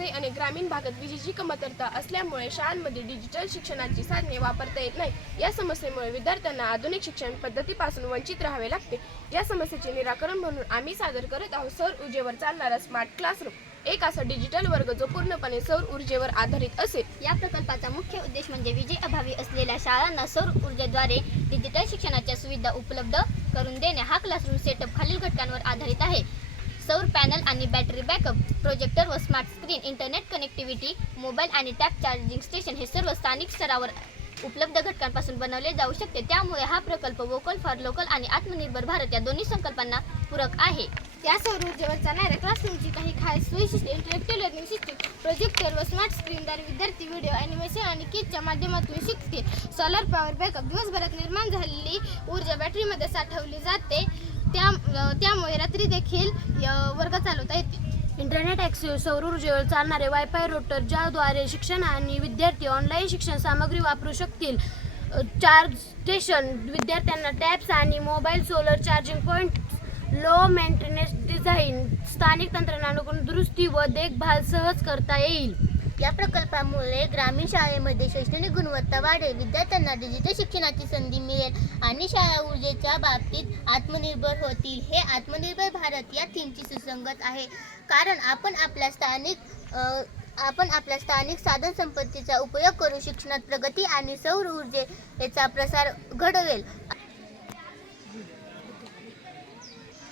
टंचाई आणि ग्रामीण भागात विजेची कमतरता असल्यामुळे शाळांमध्ये डिजिटल शिक्षणाची साधने वापरता येत नाही. या समस्येमुळे विद्यार्थ्यांना आधुनिक शिक्षण पद्धतीपासून वंचित राहावे लागते. या समस्येचे निराकरण म्हणून आम्ही सादर करत आहोत. सौर ऊर्जेवर चालणारा स्मार्ट क्लासरूम एक असा डिजिटल वर्ग जो पूर्णपणे सौर ऊर्जेवर आधारित असेल. या प्रकल्पाचा मुख्य उद्देश म्हणजे विजेअभावी असलेल्या शाळांना सौर ऊर्जेद्वारे डिजिटल शिक्षणाच्या सुविधा उपलब्ध करून देणे. हा क्लासरूम सेटअप खालील घटकांवर आधारित आहे. सौर पॅनल आणि बॅटरी बॅकअप प्रोजेक्टर व smart screen internet connectivity mobile आणि टॅप चार्जिंग स्टेशन हे सर्व स्थानिक स्तरावर उपलब्ध घटकांपासून बनवले जाऊ शकते. त्यामुळे हा प्रकल्प वोकल फॉर लोकल आणि आत्मनिर्भर भारत या दोन्ही संकल्पना पूरक आहे. या सौर ऊर्जेवर चालणाऱ्या क्लासरूमची काही खास वैशिष्ट्ये इंटरेक्टिव्ह लर्निंग सिस्टीम प्रोजेक्टर व स्मार्ट स्क्रीनद्वारे विद्यार्थी व्हिडिओ ॲनिमेशन आणि किटच्या माध्यमातून शिकते सोलर पॉवर बॅकअप दिवसभरात निर्माण झालेली ऊर्जा बॅटरीमध्ये साठवली जाते. त्यामुळे रात्री देखील वर्ग चालवता येते. इंटरनेट ॲक्सेस सौर ऊर्जेवर चालणारे वायफाय रोटर ज्याद्वारे शिक्षण आणि विद्यार्थी ऑनलाईन शिक्षण सामग्री वापरू शकतील. चार्ज स्टेशन विद्यार्थ्यांना टॅब्स आणि mobile solar charging point low maintenance design स्थानिक तंत्रज्ञानाकडून दुरुस्ती व देखभाल सहज करता येईल. या प्रकल्पामुळे ग्रामीण शाळेमध्ये शैक्षणिक गुणवत्ता वाढेल विद्यार्थ्यांना डिजिटल शिक्षणाची संधी मिळेल आणि शाळा ऊर्जेच्या बाबतीत आत्मनिर्भर होतील. हे आत्मनिर्भर भारत या थीमची सुसंगत आहे. कारण आपण आपल्या स्थानिक आपण आपल्या स्थानिक साधन संपत्तीचा उपयोग करून शिक्षणात प्रगती आणि सौर ऊर्जेचा प्रसार घडवेल.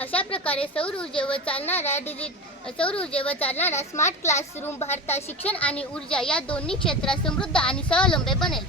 अशा प्रकारे सौर ऊर्जेवर चालणारा डिजिट सौर ऊर्जेवर चालणारा स्मार्ट क्लासरूम भारतात शिक्षण आणि ऊर्जा या दोन्ही क्षेत्रात समृद्ध आणि स्वावलंबी बनेल.